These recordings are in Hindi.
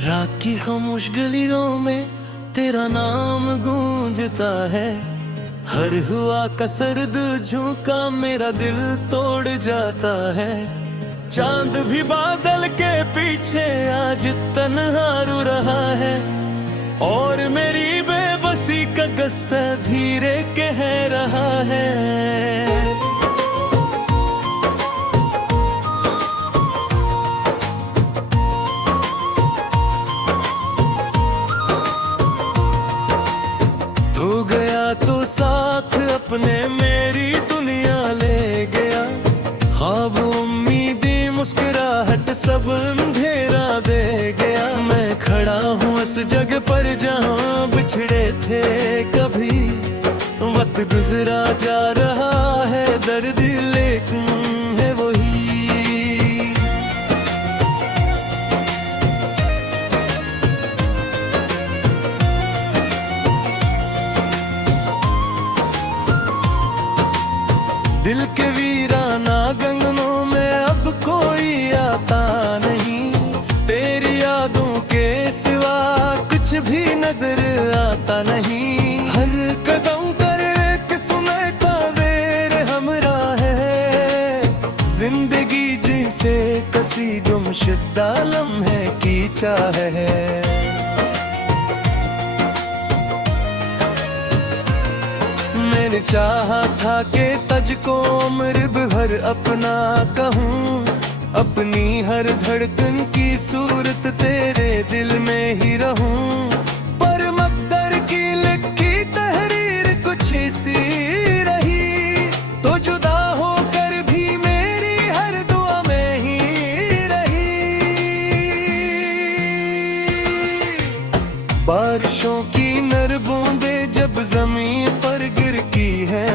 रात की खामोश गलियों में तेरा नाम गूंजता है। हर हुआ का सर्द झोंका मेरा दिल तोड़ जाता है। चांद भी बादल के पीछे आज तन्हा रो रहा है, और मेरी बेबसी का गुस्सा धीरे कह रहा है। तू गया तो साथ अपने मेरी दुनिया ले गया। ख्वाब उम्मीदें मुस्कुराहट सब अंधेरा दे गया। मैं खड़ा हूँ उस जगह पर जहाँ बिछड़े थे कभी। वक्त गुजरा जा रहा है दर्द लेकिन है वही। दिल के वीराना गगनों में अब कोई आता नहीं। तेरी यादों के सिवा कुछ भी नजर आता नहीं। हर कदम पर एक सुनता वेर हमरा है। जिंदगी जिसे कसी गुमशुदा लम्हे की चाह है। मैंने चाहा था कि तुझको उम्र भर अपना कहूँ। अपनी हर धड़कन की सूरत तेरे दिल में ही रहूं। पर मकदर की लिखी तहरीर कुछ सी रही, तो जुदा होकर भी मेरी हर दुआ में ही रही। बारिशों की नर बूंदें जब जमीन पर गिरती है,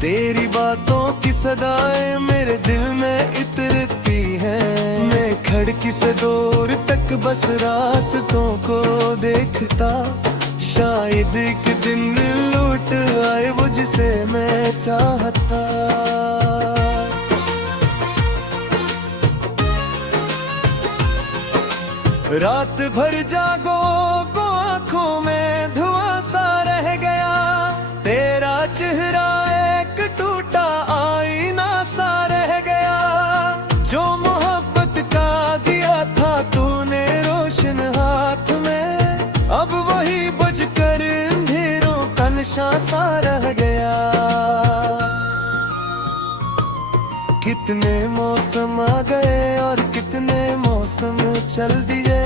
तेरी बातों की सदाएं मेरे दिल में इतरती है। मैं खिड़की से दूर तक बस रास्तों को देखता। शायद एक दिन लौट आए वो जिसे मैं चाहता। रात भर जागो को आंखों में धुआं सा रह गया। तेरा चेहरा एक टूटा आईना सा रह गया। जो मोहब्बत का दिया था तूने रोशन हाथ में, अब वही बुझकर अंधेरों का नशा सा रह गया। कितने मौसम आ गए और कितने मौसम चल दिए।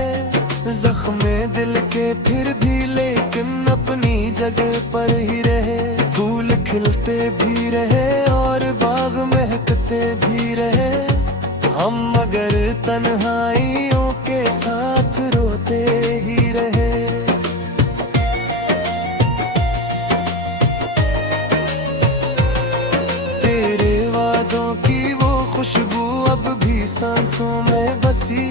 जख्मे दिल के फिर भी लेकिन अपनी जगह पर ही रहे। फूल खिलते भी रहे और बाग महकते भी रहे। हम मगर तन्हाइयों के साथ रोते ही रहे। तेरे वादों की वो खुशबू अब भी सांसों में बसी।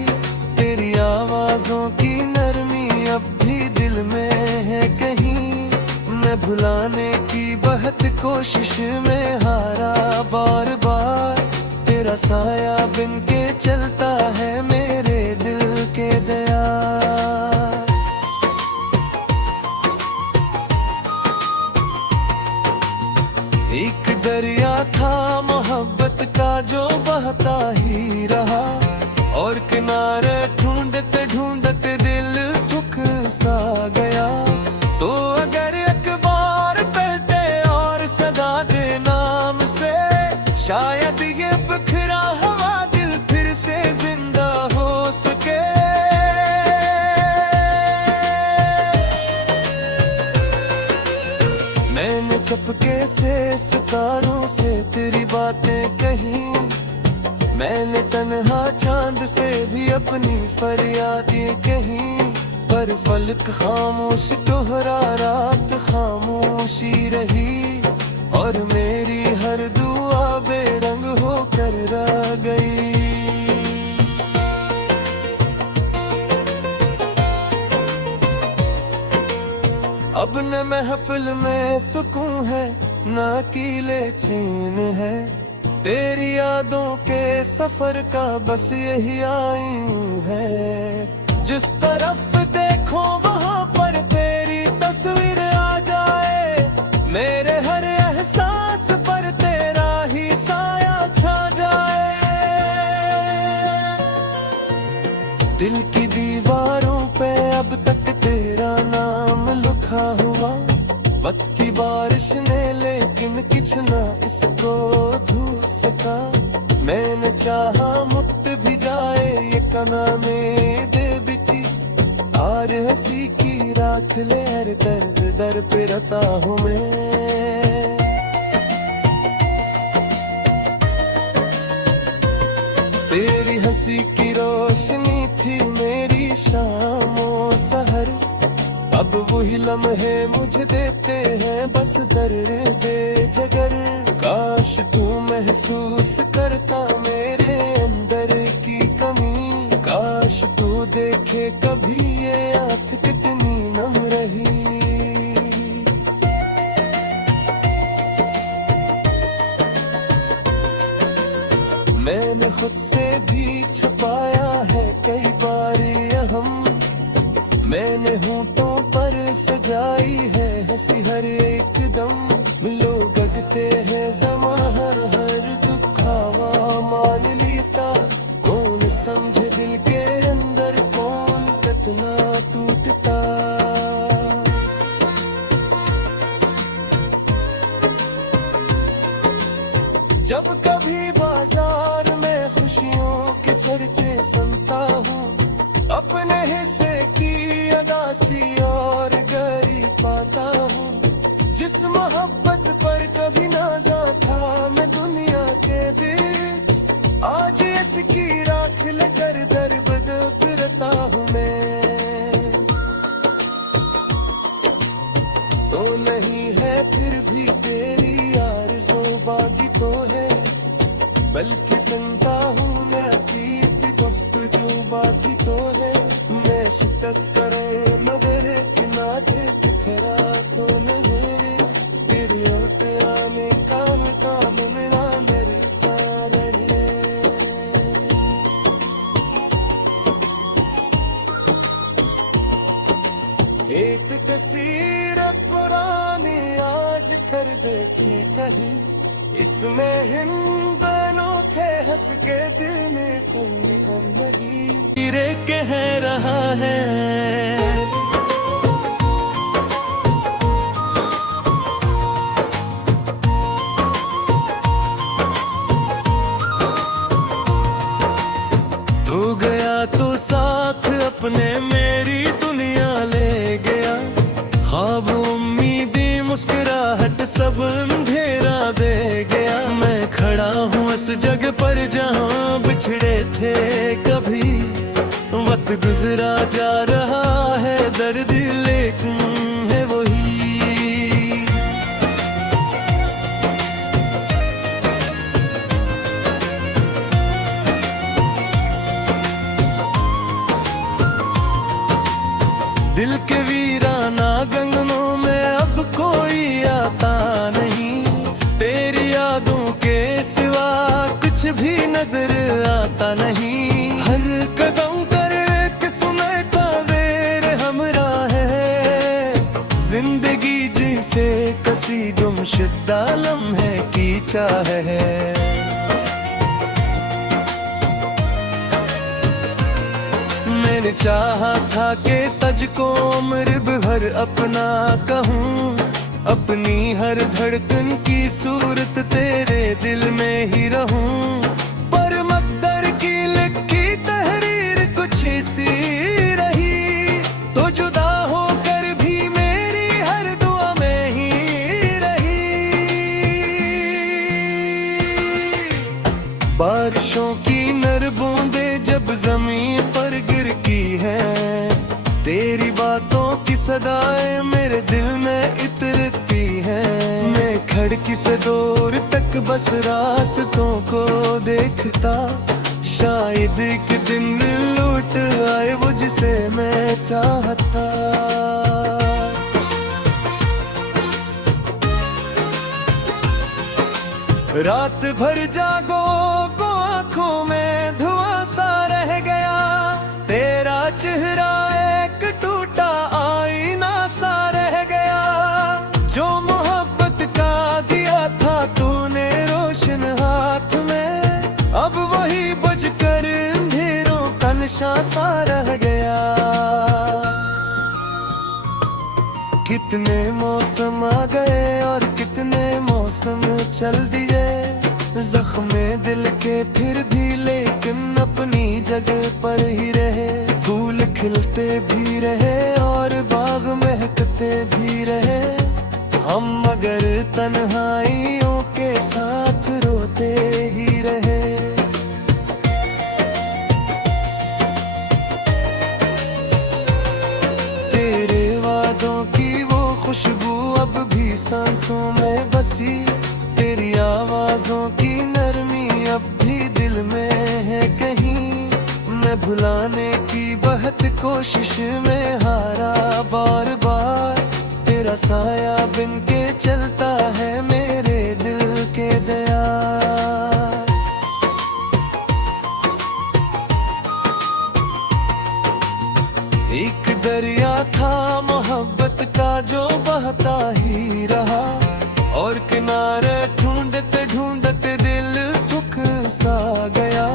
तेरी आवाजों की नरमी अब भी दिल में है कहीं। मैं भुलाने की बहुत कोशिश में हारा बार बार। तेरा साया बिन के चलता है मेरे दिल के दयार। एक दरिया था मोहब्बत का जो बहता ही रहा, और किनारे ढूंढते ढूंढते दिल थक सा गया। तो अगर एक बार पलटे और सदा दे नाम से, शायद ये बिखरा हुआ दिल फिर से जिंदा हो सके। मैंने चुपके से सितारों से तेरी बातें कही। मैंने तन्हा चांद से भी अपनी फरियादें कही। पर फलक खामोश दोहरा रात खामोशी रही, और मेरी हर दुआ बेरंग होकर रह गई। अब न महफिल में सुकून है न अकेले चैन है। तेरी यादों के सफर का बस यही आयु है। जिस तरफ देखो वहां पर तेरी तस्वीर आ जाए, मेरे हर एहसास पर तेरा ही साया छा जाए। दिल की दीवारों पे अब तक तेरा नाम लिखा हुआ, वक्त की बारिश ने लेकिन किछ ना इसको धो सका। मैंने चाहा मुक्त भी जाए ये कना में दे बिची, आर हंसी की राख ले हर दर्द दर पे रहता हूँ मैं। तेरी हंसी की रोशनी थी मेरी शामों सहर, अब वही लम्हे मुझे देते हैं बस दर्द जगर। काश तू महसूस करता मेरे अंदर की कमी, काश तू देखे कभी ये आँख कितनी नम रही। मैंने खुद से भी छुपाया है कई बार ये हम, मैंने होठों पर सजाई है हंसी हर एक दम। लोग बगते हैं समा हर दुखावा मान लेता, कौन समझे दिल के अंदर कौन कितना टूटता। जब कभी बाजार में खुशियों के चर्चे सुनता हूँ, अपने हिस्से की अदासी और गरी पाता हूँ। जिस मोहब्बत पर कभी नाज़ा था मैं दुनिया के बीच, आज इसकी राख लेकर दर बदर फिरता हूँ मैं। तो नहीं है फिर भी तेरी आरज़ू बाकी तो है, बल्कि सुनता हूँ मैं अतीत दोस्त जो बाकी तो है। मैं शिकस्त करे मगर ना दे तुखरा तो नहीं, तेरी ओट आने काम काम मेरा मेरे पार है। एक तस्वीर पुरानी आज फिर देखी कहीं, इसमें हिंदनों थे हंस के दिल में कुंडी हम नहीं रे कह रहा है। तू गया तो साथ अपने मेरी दुनिया ले गया, ख्वाब उम्मीदी मुस्कुराहट सब अंधेरा दे गया। मैं खड़ा हूँ इस जगह पर जहाँ बिछड़े थे कभी, वक्त गुजरा जा रहा है दर्द लेकिन है वही। दिल के वीराना गगनों में अब कोई आता नहीं, तेरी यादों के सिवा कुछ भी नजर आता नहीं। हर कदम पर एक सुनता वेर हमरा है, जिंदगी जिसे कसी गुमशुदा लम्हे की चाह है। मैंने चाहा था कि तुझको उम्र भर अपना कहूँ, अपनी हर धड़कन की सूरत तेरे दिल में ही रहूँ। पर मकदर की लिखी तहरीर कुछ सी रही, तो जुदा होकर भी मेरी हर दुआ में ही रही। बारिशों की नर बूंदे जब जमीन पर गिरती है, तेरी बातों की सदाएं मेरे दिल में इतरती हैं। मैं खिड़की से दूर तक बस रास्तों को देखता, शायद एक दिन लौट आए वो जिसे मैं चाहता। रात भर जागो को आंखों में धुआं सा रह गया, तेरा चेहरा निशा सा रह गया। कितने मौसम आ गए और कितने मौसम चल दिए, जख्मे दिल के फिर भी लेकिन अपनी जगह पर ही रहे। फूल खिलते भी रहे और बाग महकते भी रहे, हम मगर तन्हाइयों के साथ रोते ही रहे। तेरे वादों की वो खुशबू अब भी सांसों में बसी, तेरी आवाजों की नरमी अब भी दिल में है कहीं। मैं भुलाने की बहुत कोशिश में हारा बार बार, तेरा साया बिन के चलता है मेरे दिल के दया। एक दरिया था मोहब्बत का जो बहता ही रहा, और किनारे ढूंढते ढूंढते दिल थक सा गया।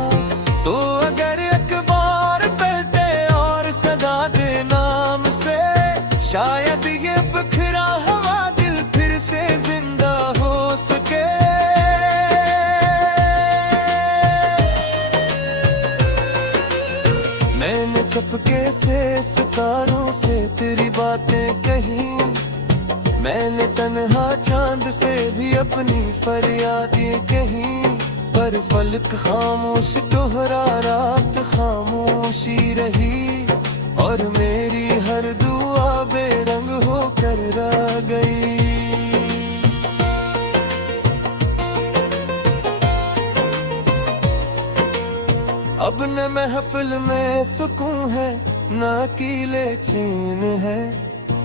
तो अगर एक बार पलटे और सदा दे नाम से, शायद ये बिखरा हुआ दिल फिर से जिंदा हो सके। मैंने चुपके से सितारों से तेरी बातें कही, मैंने तन्हा चांद से भी अपनी फरियादें कही। पर फलक खामोश दोहरा रात खामोशी रही, और मेरी हर दुआ बेरंग होकर रह गई। अब न महफिल में सुकून है न कीले चैन है,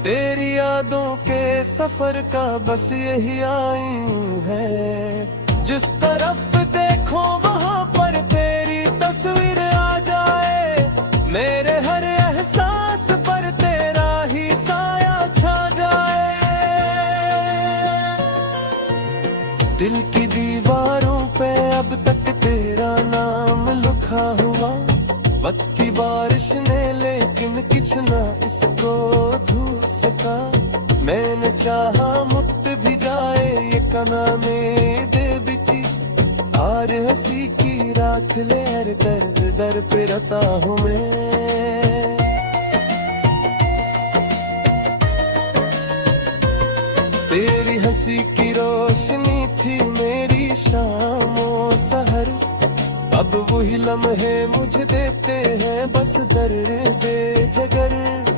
तेरी यादों के सफर का बस यही आईं है। जिस तरफ देखो वहाँ पर तेरी तस्वीर आ जाए, मेरे हर एहसास पर तेरा ही साया छा जाए। दिल की दीवारों पे अब तक तेरा नाम लिखा हुआ, वक्त की बारिश ने लेकिन किछ ना इसको धो सका। मैंने चाहा मुक्त भी जाए ये कना में दे बिची, आर हंसी की राख ले हर दर्द दर पे रता हूँ मैं। तेरी हंसी की रोशनी थी मेरी शामों सहर, अब वही लम्हे मुझे देते हैं बस दर्द जगर।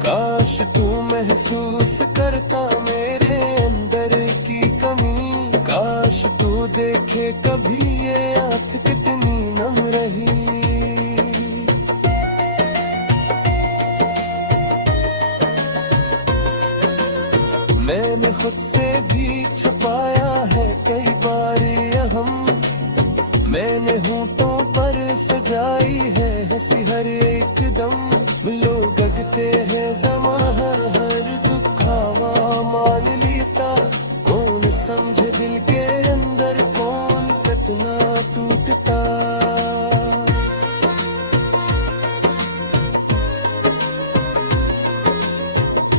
काश तू महसूस करता मेरे अंदर की कमी, काश तू देखे कभी ये आँख कितनी नम रही। मैंने खुद से भी छुपाया है कई बार ये हम, मैंने होठों पर सजाई है हंसी हर एक दम। लोग अगते हैं समा हर दुखावा मान लेता, कौन समझे दिल के अंदर कौन कितना टूटता।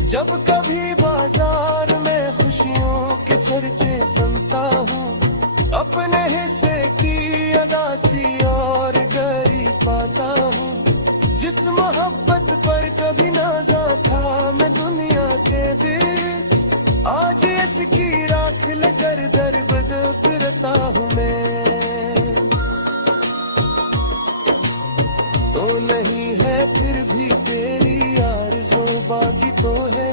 जब कभी बाजार में खुशियों के चर्चे सुनता हूँ, अपने हिस्से की अदासी और गरी पाता हूँ। जिस मोहब्बत पर कभी नाज़ा था मैं दुनिया के बीच, आज इसकी राख लेकर दर बदर फिरता हूँ मैं। तो नहीं है फिर भी तेरी आरज़ू बाकी तो है,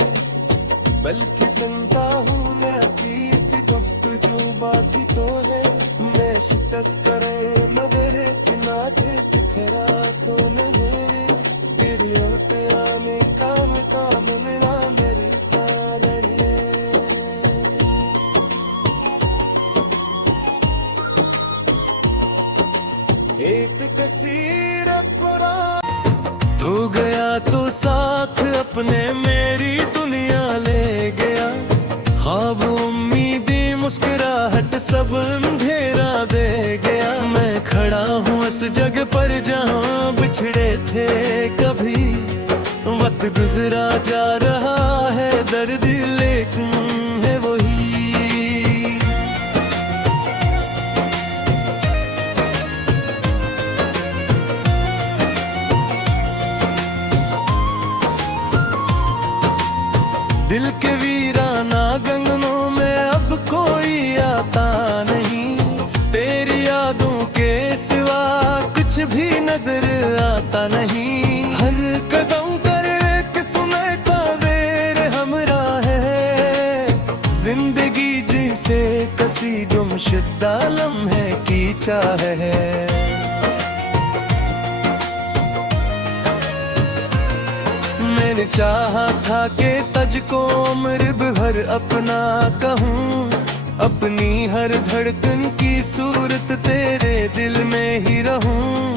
बल्कि सुनता हूँ मैं अतीत दोस्त जो बाकी तो है। मैं शिकस्त करे मगर किनारे बिखरा तो नहीं, तेरी ओर आने का काम मेरा मेरे पार है। एक तस्वीर तू गया तो साथ अपने मेरी दुनिया ले गया, ख्वाब उम्मीदें मुस्कुराहट सब अंधेरा दे गया। मैं खड़ा हूँ उस जगह पर जहाँ बिछड़े थे कभी। वक्त गुजरा जा रहा है दर्द लेकिन है वही। दिल के वीराना गगनों में अब कोई आता नहीं। तेरी यादों के सिवा कुछ भी नजर आता नहीं। हर कदम पर एक सुनता देर हमरा है। जिंदगी जिसे कसी गुमशुदा लम्हे की चाह है। मैंने चाहा था कि तुझको उम्र भर अपना कहूँ। अपनी हर धड़कन की सूरत तेरे दिल में ही रहूँ।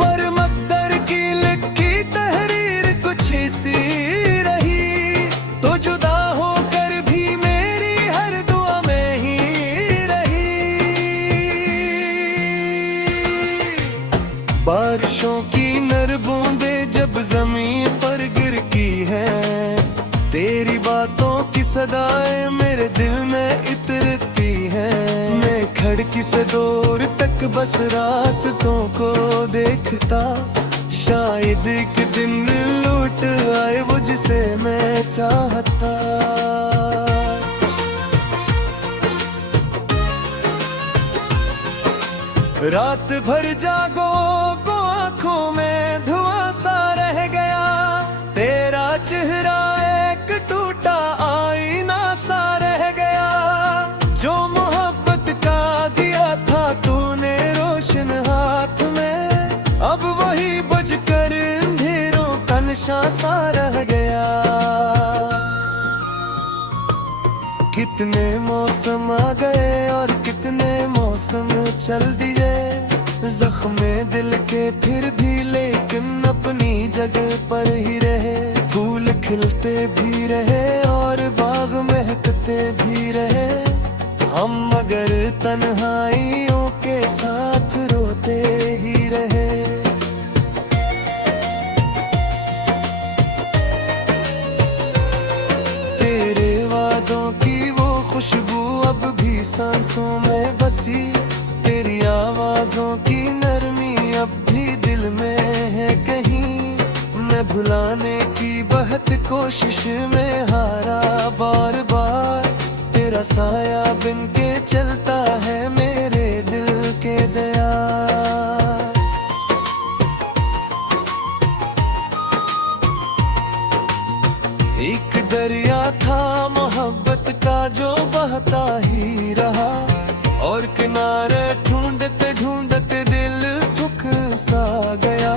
पर मकदर की लिखी तहरीर कुछ सी रही। तो जुदा होकर भी मेरी हर दुआ में ही रही। बारिशों की नर बूंदे जब जमीन पर गिरती है। तेरी बातों की सदाएं मेरे दिल में इतरती हैं। मैं खिड़की से दूर तक बस रास्तों को देखता। शायद एक दिन लौट आए वो जिसे मैं चाहता। रात भर जागो को आंखों में धुआं सा रह गया। तेरा चेहरा एक टूटा आईना सा रह गया। जो मोहब्बत का दिया था तूने रोशन हाथ में। अब वही बुझकर अंधेरों का नशा सा रह गया। कितने मौसम आ गए और कितने मौसम चल दिए। जख्मे दिल के फिर भी लेकिन अपनी जगह पर ही रहे। फूल खिलते भी रहे और बाग महकते भी रहे। हम मगर तन्हाइयों के साथ रोते ही रहे। तेरे वादों की वो खुशबू अब भी सांसों में बसी। तेरी आवाजों की नरमी अब भी दिल में है कहीं। मैं भुलाने की बहुत कोशिश में हारा बार बार। तेरा साया बिन के चलता है मेरे दिल के दयार। एक दरिया था मोहब्बत का जो बहता ही रहा। और किनारे ढूंढते ढूंढते दिल थक सा गया।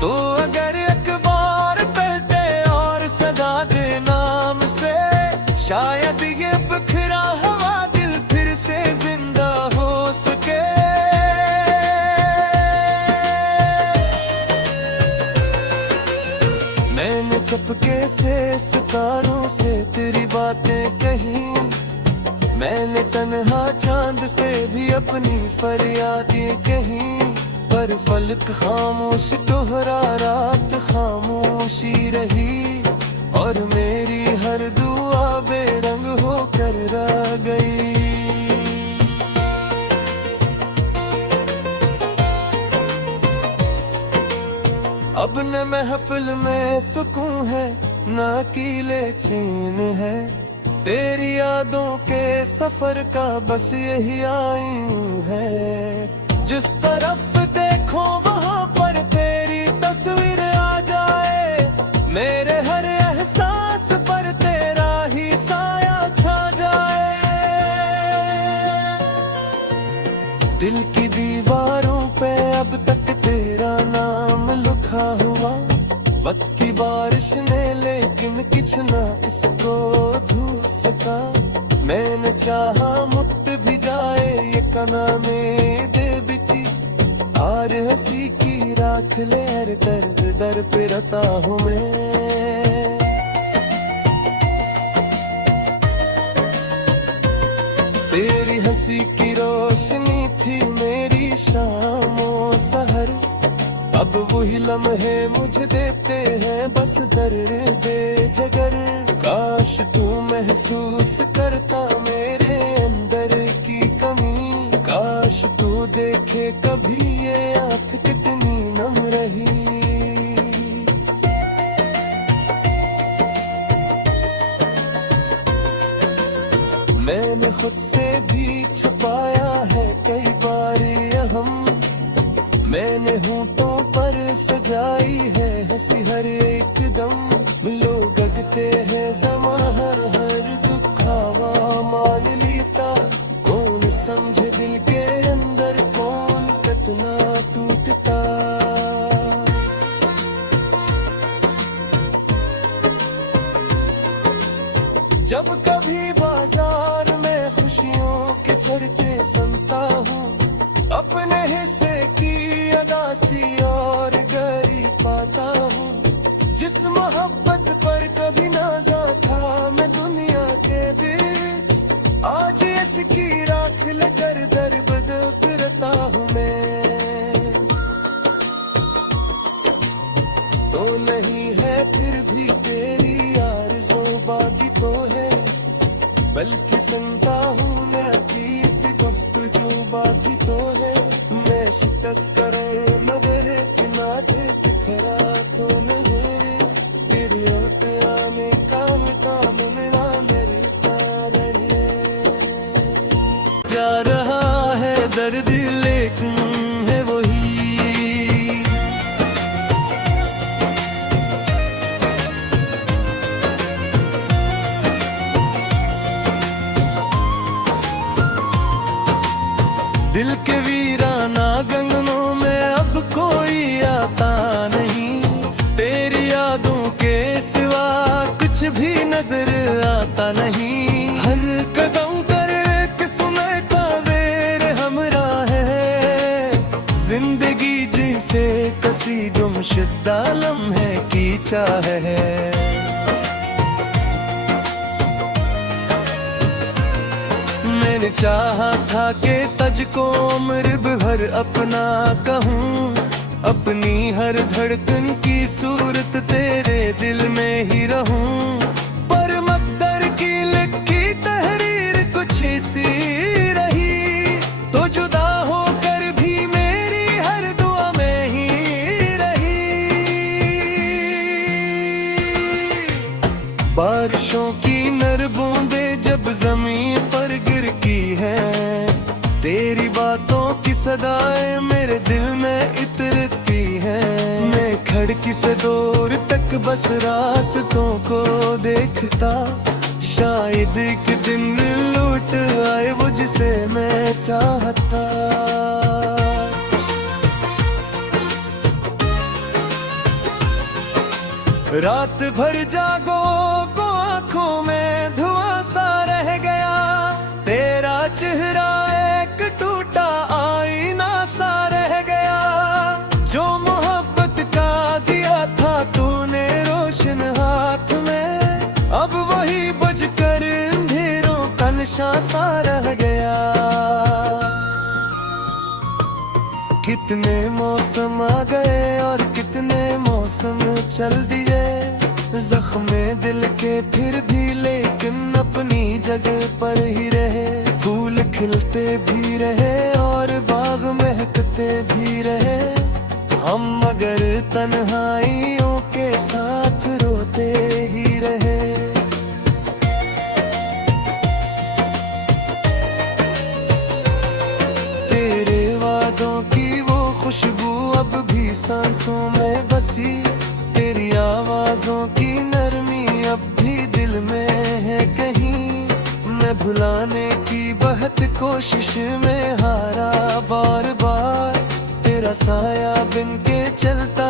तो अगर एक बार पलटे और सदा दे नाम से। शायद ये बिखरा हुआ दिल फिर से जिंदा हो सके। मैंने चुपके से सितारों से तेरी बातें कही। मैंने तन्हा चांद से भी अपनी फरियादें कही। पर फलक खामोश दोहरा रात खामोशी रही। और मेरी हर दुआ बेरंग होकर रह गई। अब न महफिल में सुकून है न कीले चैन है। तेरी यादों के सफर का बस यही आयु है। जिस तरफ देखो वहाँ पर तेरी तस्वीर आ जाए। मेरे हर एहसास पर तेरा ही साया छा जाए। दिल की दीवारों पे अब तक तेरा नाम लिखा हुआ। वक्त की बारिश ने लेकिन किछ ना इसको धो सका। मैंने चाहा मुक्त भी जाए ये कना में दे बिची। आर हंसी की राख ले हर दर्द दर पे रता हूँ मैं। तेरी हंसी की रोशनी थी मेरी शामों सहर, अब वही लम्हे मुझे देते हैं बस दर्द जगर। काश तू महसूस करता मेरे अंदर की कमी, काश तू देखे कभी ये आँख कितनी नम रही। मैंने खुद से भी छुपाया है कई बार ये हम, मैंने होठों पर सजाई है हंसी हर एक दम। लोग गगते हैं समा हर दुखावा मान लेता, कौन समझे दिल के अंदर कौन कितना टूटता। जब कभी बाजार में खुशियों के चर्चे सुनता हूँ, अपने हिस्से की अदासी और गरी पाता हूँ। जिस मोहब्बत पर कभी नाज़ा था मैं दुनिया के बीच, आज इसकी राख लेकर दर्द फिरता हूँ मैं। तो नहीं है फिर भी तेरी आरज़ू बाकी तो है, बल्कि सुनता हूँ मैं अभी जो बाकी तो है। मैं शिकस्त करूँ मगर किनारे बिखरा तो नहीं, तेरी ओट आने का मिटान मेरा मेरे पार जा रहा है दर्द लेकिन है वही। दिल के वीराना गगनों में अब कोई आता नहीं, तेरी यादों के सिवा कुछ भी नजर आता नहीं। हर कदम पर एक सुनता वेर हमरा है, जिंदगी जिसे कसी गुमशुदा लम्हे की चाह है। मैंने चाहा था कि तुझको उम्र भर अपना कहूँ, अपनी हर धड़कन की सूरत तेरे दिल में ही रहूँ। पर मकदर की लिखी तहरीर कुछ सी रही, तो जुदा होकर भी मेरी हर दुआ में ही रही। बारिशों की नर बूंदे जब जमीन पर गिरती है, तेरी बातों की सदाएं मेरे दिल में इतरती हैं। मैं खिड़की से दूर तक बस रास्तों को देखता, शायद एक दिन लौट आए वो जिसे मैं चाहता। रात भर जागो को आंखों में धुआं सा रह गया, तेरा चेहरा एक टूटा आईना सा रह गया। जो मोहब्बत का दिया था तूने रोशन हाथ में, अब वही बुझकर अंधेरों का नशा सा रह गया। कितने मौसम आ गए और कितने मौसम चल दिए, जख्मे दिल के फिर भी लेकिन अपनी जगह पर ही रहे। फूल खिलते भी रहे और बाग महकते भी रहे, हम मगर तन्हाइयों के साथ रोते ही रहे। तेरे वादों की वो खुशबू अब भी सांसों में बसी, तेरी आवाजों की नरमी अब भी दिल में है कहीं। मैं भुलाने की बहुत कोशिश में हारा बार बार, तेरा साया बिन के चलता